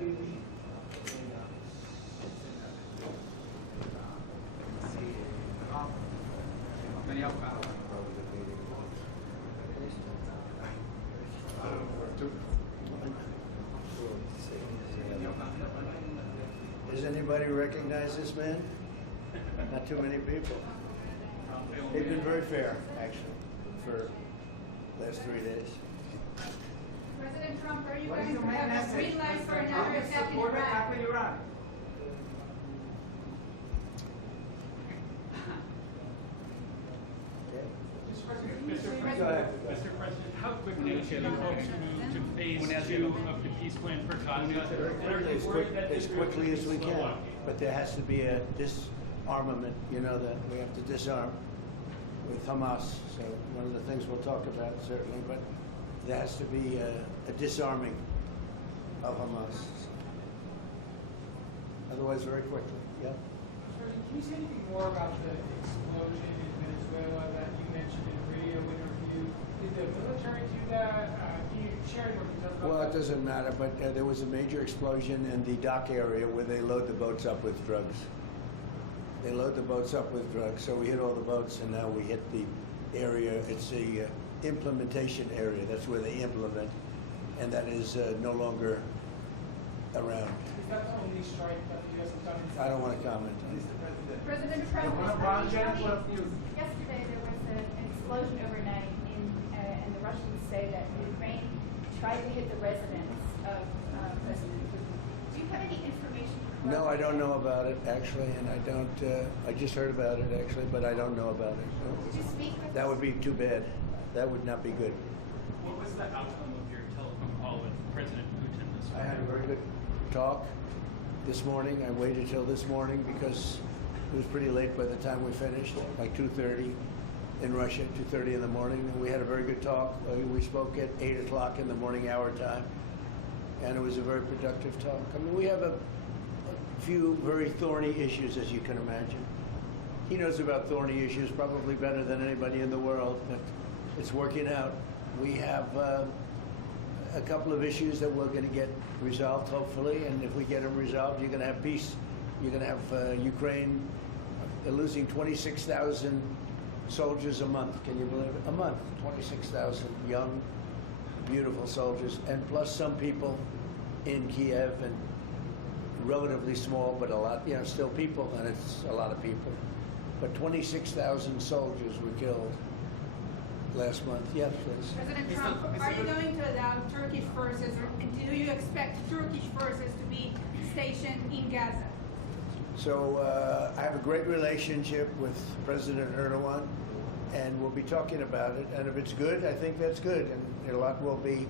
Does anybody recognize this man? Not too many people. They've been very fair, actually, for the last 3 days. President Trump, are you going to have a green light for another attack in Iraq? Mr. President, how quickly should you folks move to phase 2 of the peace plan for Gaza? As quickly as we can. But there has to be a disarmament, that we have to disarm with Hamas. So one of the things we'll talk about, certainly, but there has to be a disarming of Hamas. Otherwise, very quickly. Yeah. Can you say anything more about the explosion in Venezuela that you mentioned in a radio interview? Did the military do that? Can you share more details about that? Well, it doesn't matter, but there was a major explosion in the dock area where they load the boats up with drugs. They load the boats up with drugs, so we hit all the boats, and now we hit the area. It's the implementation area. That's where they implement, and that is no longer around. Is that the only strike that the U.S. has done? I don't want to comment on it. President Trump, yesterday there was an explosion overnight, and the Russians say that Ukraine tried to hit the residence of President Putin. Do you have any information? No, I don't know about it, actually, and I don't, I just heard about it, actually, but I don't know about it. No. Did you speak with That would be too bad. That would not be good. What was the outcome of your telephone call with President Putin this I had a morning? very good talk this morning. I waited till this morning because it was pretty late by the time we finished, like 2:30 in Russia, 2:30 in the morning. And we had a very good talk. We spoke at 8 o'clock in the morning hour time, and it was a very productive talk. I mean, we have a few very thorny issues, as you can imagine. He knows about thorny issues probably better than anybody in the world, but it's working out. We have a couple of issues that we're going to get resolved, hopefully, and if we get them resolved, you're going to have peace. You're going to have Ukraine losing 26,000 soldiers a month. Can you believe it? A month, 26,000 young, beautiful soldiers, and plus some people in Kiev, and relatively small, but a lot, still people, and it's a lot of people. But 26,000 soldiers were killed last month. Yes, please. President Trump, are you going to allow Turkish forces, or do you expect Turkish forces to be stationed in Gaza? So I have a great relationship with President Erdogan, and we'll be talking about it. And if it's good, I think that's good. And a lot will be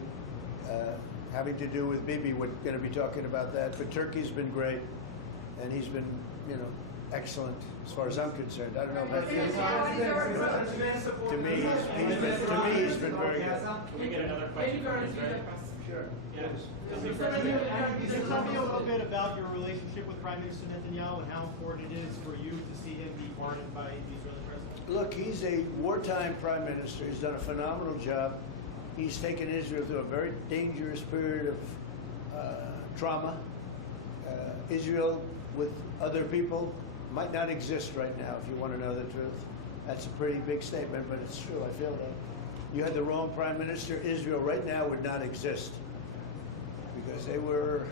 having to do with Bibi. We're going to be talking about that. But Turkey's been great, and he's been, excellent as far as I'm concerned. I don't know about you. To me, he's been very good. Can we get another question from Israel? Sure. Yes. Can you tell me a little bit about your relationship with Prime Minister Netanyahu and how important it is for you to see him be pardoned by the Israeli president? Look, he's a wartime prime minister. He's done a phenomenal job. He's taken Israel through a very dangerous period of trauma. Israel, with other people, might not exist right now, if you want to know the truth. That's a pretty big statement, but it's true. I feel that. You had the wrong prime minister. Israel right now would not exist because they were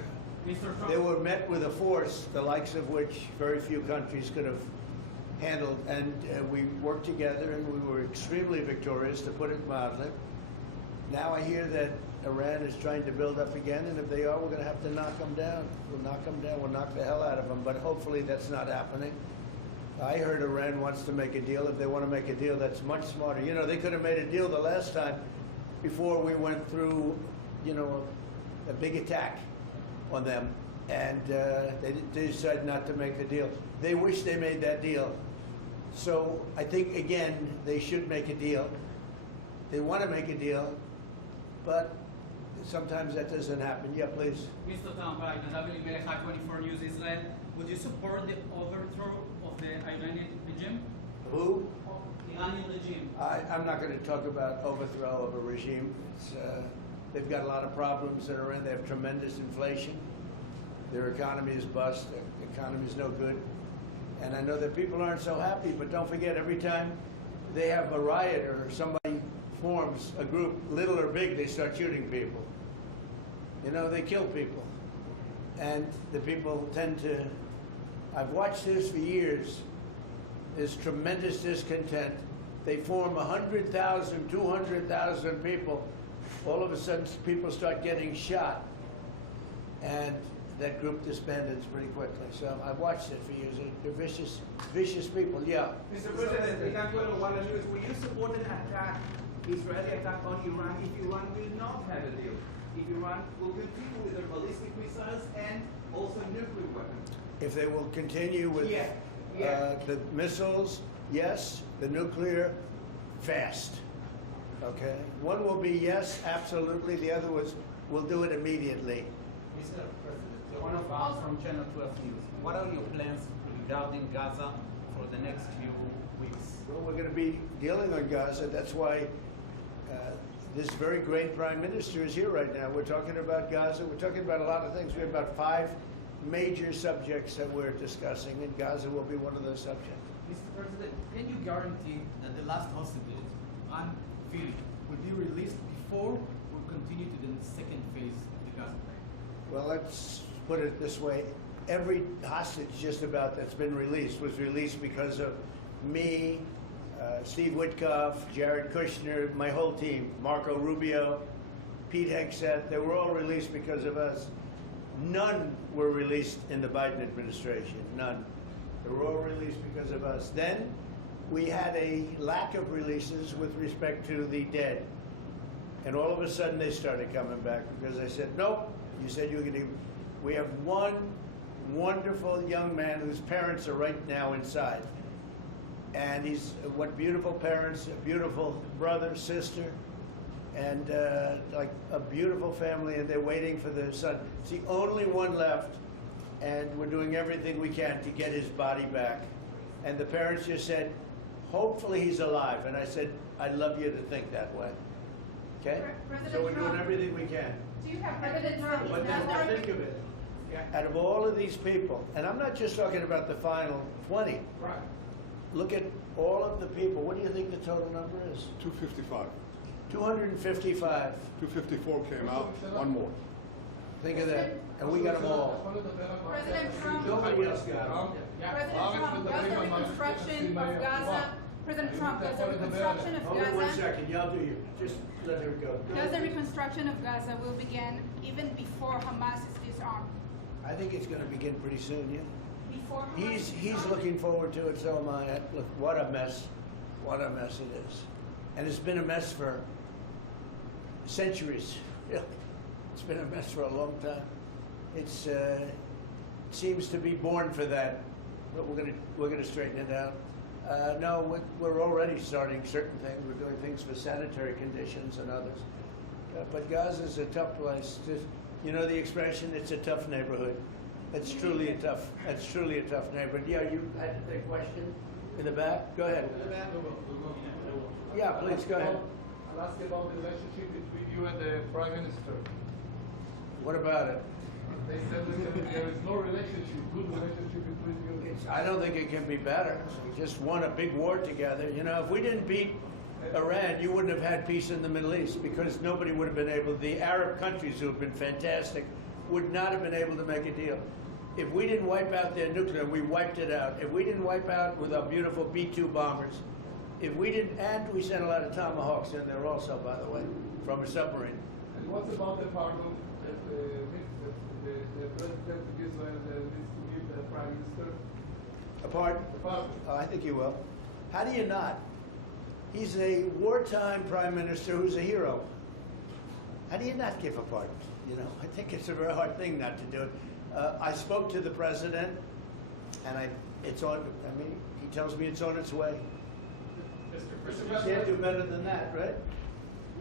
met with a force the likes of which very few countries could have handled. And we worked together, and we were extremely victorious, to put it mildly. Now I hear that Iran is trying to build up again, and if they are, we're going to have to knock them down. We'll knock them down. We'll knock the hell out of them, but hopefully that's not happening. I heard Iran wants to make a deal. If they want to make a deal, that's much smarter. They could have made a deal the last time before we went through, a big attack on them, and they decided not to make the deal. They wish they made that deal. So I think, again, they should make a deal. They want to make a deal, but sometimes that doesn't happen. Yeah, please. Mr. Trump, WMLH 24 News Israel. Would you support the overthrow of the Iranian regime? Who? The Iranian regime. I'm not going to talk about overthrow of a regime. They've got a lot of problems in Iran. They have tremendous inflation. Their economy is bust. Their economy is no good. And I know that people aren't so happy, but don't forget, every time they have a riot or somebody forms a group, little or big, they start shooting people. You know, they kill people. And the people tend to, I've watched this for years. There's tremendous discontent. They form 100,000, 200,000 people. All of a sudden, people start getting shot. And that group disbands pretty quickly. So I've watched it for years. They're vicious, vicious people, yeah. Mr. President, Ricardo Guala News, will you support an attack, Israeli attack on Iran if Iran will not have a deal? If Iran will continue with their ballistic missiles and also nuclear weapons? If they will continue with Yeah. the missiles, yes. The nuclear, fast. Okay? One will be yes, absolutely. The other was, we'll do it immediately. Mr. President, one of us from Channel 12 News. What are your plans regarding Gaza for the next few weeks? Well, we're going to be dealing on Gaza. That's why this very great prime minister is here right now. We're talking about Gaza. We're talking about a lot of things. We have about 5 major subjects that we're discussing, and Gaza will be one of those subjects. Mr. President, can you guarantee that the last hostages, Anne Philip, will be released before we continue to the second phase of the Gaza plan? Well, let's put it this way. Every hostage just about that's been released was released because of me, Steve Witkoff, Jared Kushner, my whole team, Marco Rubio, Pete Hegseth. They were all released because of us. None were released in the Biden administration, none. They were all released because of us. Then we had a lack of releases with respect to the dead. And all of a sudden they started coming back because I said, nope, you said you were going to. We have one wonderful young man whose parents are right now inside. And he's, what beautiful parents, a beautiful brother, sister, and like a beautiful family, and they're waiting for their son. It's the only one left, and we're doing everything we can to get his body back. And the parents just said, hopefully he's alive. And I said, I'd love you to think that way. Okay? So we're doing everything we can. Do you have President Trump? But then think of it. Out of all of these people, and I'm not just talking about the final 20. Right. Look at all of the people. What do you think the total number is? 255. 255. 254 came out, one more. Think of that. And we got them all. President Trump, Nobody else got them. President Trump, does the reconstruction of Gaza, President Trump, does the reconstruction of Hold on 1 Gaza, second. Y'all do you. Just let her go. does the reconstruction of Gaza will begin even before Hamas is disarmed? I think it's going to begin pretty soon, yeah. Before Hamas is He's disarmed? looking forward to it, so am I. Look, what a mess. What a mess it is. And it's been a mess for centuries. Really. It's been a mess for a long time. It's seems to be born for that, but we're gonna straighten it out. No, we're already starting certain things. We're doing things for sanitary conditions and others. But Gaza's a tough place. You know the expression, it's a tough neighborhood. That's truly a tough neighborhood. Yeah, you had a question in the back? Go ahead. Yeah, please, go ahead. I'll ask you about the relationship between you and the Prime Minister. What about it? They said that there is no relationship, good relationship between you. I don't think it can be better. We just won a big war together. You know, if we didn't beat Iran, you wouldn't have had peace in the Middle East because nobody would have been able, the Arab countries who have been fantastic, would not have been able to make a deal. If we didn't wipe out their nuclear, we wiped it out. If we didn't wipe out with our beautiful B-2 bombers, if we didn't, and we sent a lot of Tomahawks in there also, by the way, from a submarine. And what about the pardon that the President of Israel needs to give the Prime Minister? A pardon? The pardon. Oh, I think he will. How do you not? He's a wartime prime minister who's a hero. How do you not give a pardon? You know, I think it's a very hard thing not to do it. I spoke to the president, and it's on. I mean, he tells me it's on its way. Mr. You President, can't do better than that, right?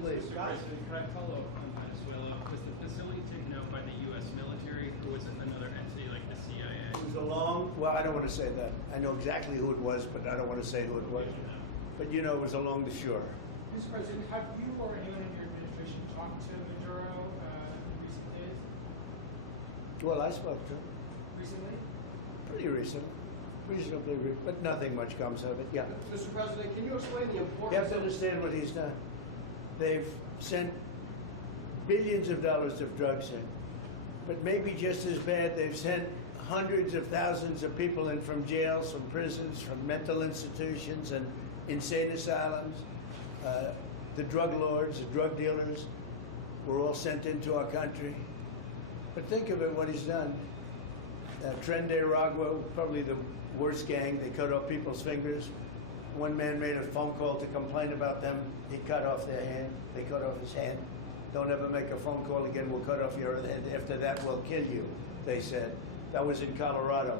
Please. Mr. President, can I follow up on Venezuela? Was the facility taken out by the U.S. military, or was it another entity like the CIA? It was along. Well, I don't want to say that. I know exactly who it was, but I don't want to say who it was. But you know, it was along the shore. Mr. President, have you or anyone in your administration talked to Maduro in recent days? Well, I spoke to him Recently? pretty recently, but nothing much comes of it. Yeah. Mr. President, can you explain the You importance have to understand what he's done. They've sent billions of dollars of drugs in. But maybe just as bad, they've sent hundreds of thousands of people in from jails, from prisons, from mental institutions and insane asylums. The drug lords, the drug dealers were all sent into our country. But think of it, what he's done. Tren de Aragua, probably the worst gang. They cut off people's fingers. One man made a phone call to complain about them. He cut off their hand. They cut off his hand. Don't ever make a phone call again. We'll cut off your hand. After that, we'll kill you, they said. That was in Colorado.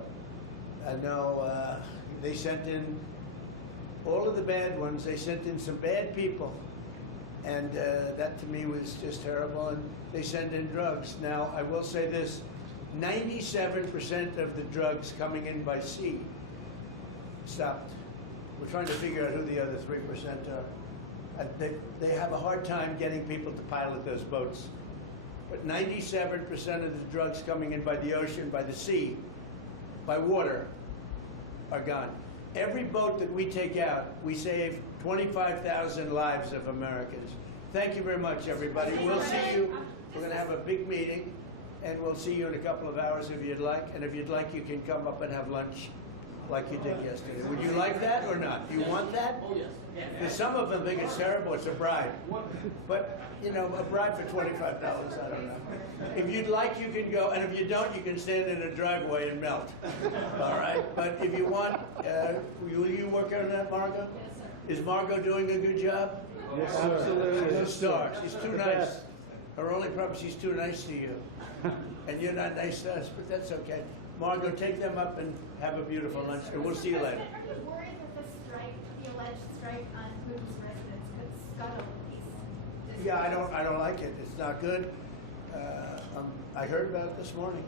And now they sent in all of the bad ones. They sent in some bad people. And that to me was just terrible. And they send in drugs. Now, I will say this. 97% of the drugs coming in by sea stopped. We're trying to figure out who the other 3% are. They have a hard time getting people to pilot those boats. But 97% of the drugs coming in by the ocean, by the sea, by water, are gone. Every boat that we take out, we save 25,000 lives of Americans. Thank you very much, everybody. We'll see you. We're going to have a big meeting, and we'll see you in a couple of hours if you'd like. And if you'd like, you can come up and have lunch like you did yesterday. Would you like that or not? Do you want that? Oh, yes. Because some of them think it's terrible, it's a bribe. But, you know, a bribe for $25, I don't know. If you'd like, you can go, and if you don't, you can stand in a driveway and melt. All right? But if you want, will you work on that, Margot? Yes, sir. Is Margot doing a good job? Yes, sir. Absolutely. She's a star. She's too nice. Her only problem, she's too nice to you. And you're not nice to us, but that's okay. Margot, take them up and have a beautiful lunch, and we'll see you later. Are you worried that the strike, the alleged strike on Putin's residence could scuttle these? Yeah, I don't like it. It's not good. I heard about it this morning.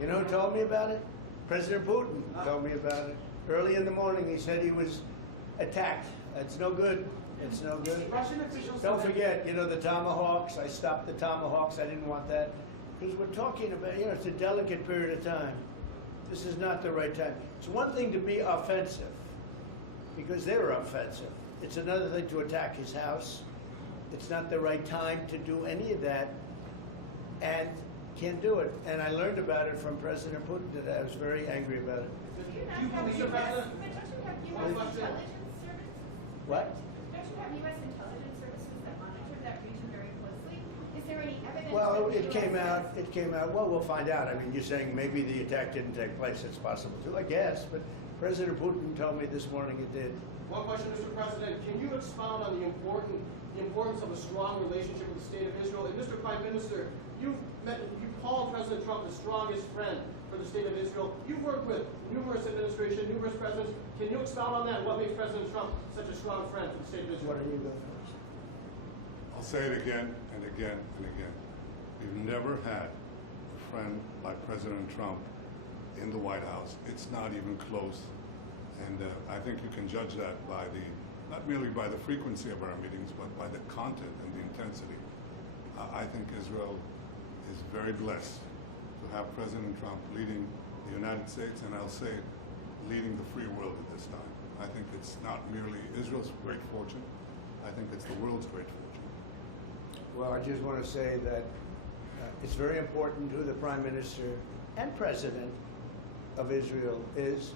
You know who told me about it? President Putin told me about it. Early in the morning, he said he was attacked. It's no good. It's no good. Russian officials Don't forget, you know, the Tomahawks. I stopped the Tomahawks. I didn't want that. Because we're talking about, you know, it's a delicate period of time. This is not the right time. It's one thing to be offensive, because they were offensive. It's another thing to attack his house. It's not the right time to do any of that, and can't do it. And I learned about it from President Putin today. I was very angry about it. Do you not have Mr. President? but don't you have U.S. intelligence services? What? Don't you have U.S. intelligence services that monitor that region very closely? Is there any evidence? Well, that the it came US out. It came out. Well, we'll find out. I mean, you're saying maybe the attack didn't take place. It's possible too, I guess. But President Putin told me this morning it did. One question, Mr. President. Can you expound on the importance of a strong relationship with the State of Israel? And Mr. Prime Minister, you called President Trump the strongest friend for the State of Israel. You've worked with numerous administrations, numerous presidents. Can you expound on that? What makes President Trump such a strong friend for the State of Israel? What do you go first? I'll say it again and again and again. We've never had a friend like President Trump in the White House. It's not even close. And I think you can judge that by not merely by the frequency of our meetings, but by the content and the intensity. I think Israel is very blessed to have President Trump leading the United States, and I'll say leading the free world at this time. I think it's not merely Israel's great fortune, I think it's the world's great fortune. Well, I just want to say that it's very important who the Prime Minister and President of Israel is.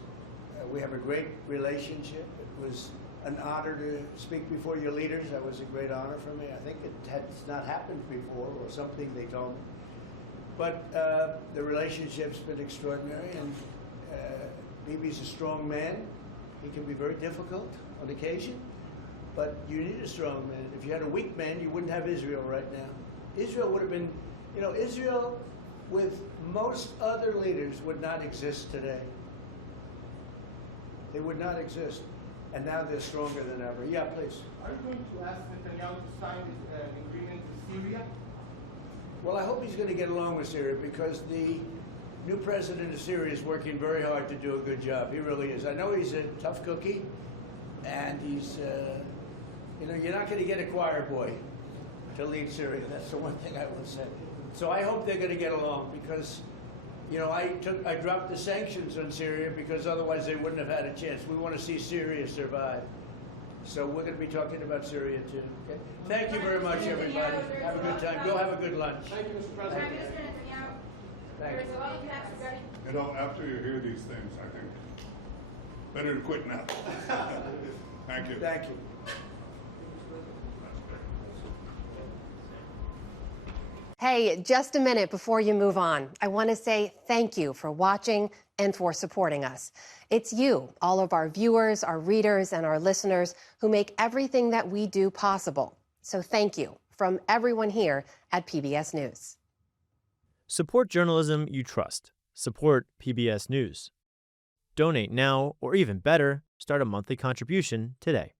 We have a great relationship. It was an honor to speak before your leaders. That was a great honor for me. I think it has not happened before, or something they told me. But the relationship's been extraordinary, and Bibi's a strong man. He can be very difficult on occasion, but you need a strong man. If you had a weak man, you wouldn't have Israel right now. Israel would have been, you know, Israel with most other leaders would not exist today. They would not exist. And now they're stronger than ever. Yeah, please. Are you going to ask Netanyahu to sign this agreement with Syria? Well, I hope he's going to get along with Syria, because the new president of Syria is working very hard to do a good job. He really is. I know he's a tough cookie, and he's, you know, you're not going to get a choir boy to lead Syria. That's the one thing I will say. So I hope they're going to get along because, you know, I dropped the sanctions on Syria because otherwise they wouldn't have had a chance. We want to see Syria survive. So we're going to be talking about Syria too. Okay? Thank you very much, everybody. Have a good time. Go have a good lunch. Thank you, Mr. Prime President. Minister Netanyahu, Thank there's you. a lot of tax cutting. You know, after you hear these things, I think better to quit now. Thank you. Thank you. Hey, just a minute before you move on. I want to say thank you for watching and for supporting us. It's you, all of our viewers, our readers, and our listeners who make everything that we do possible. So thank you from everyone here at PBS News. Support journalism you trust. Support PBS News. Donate now, or even better, start a monthly contribution today.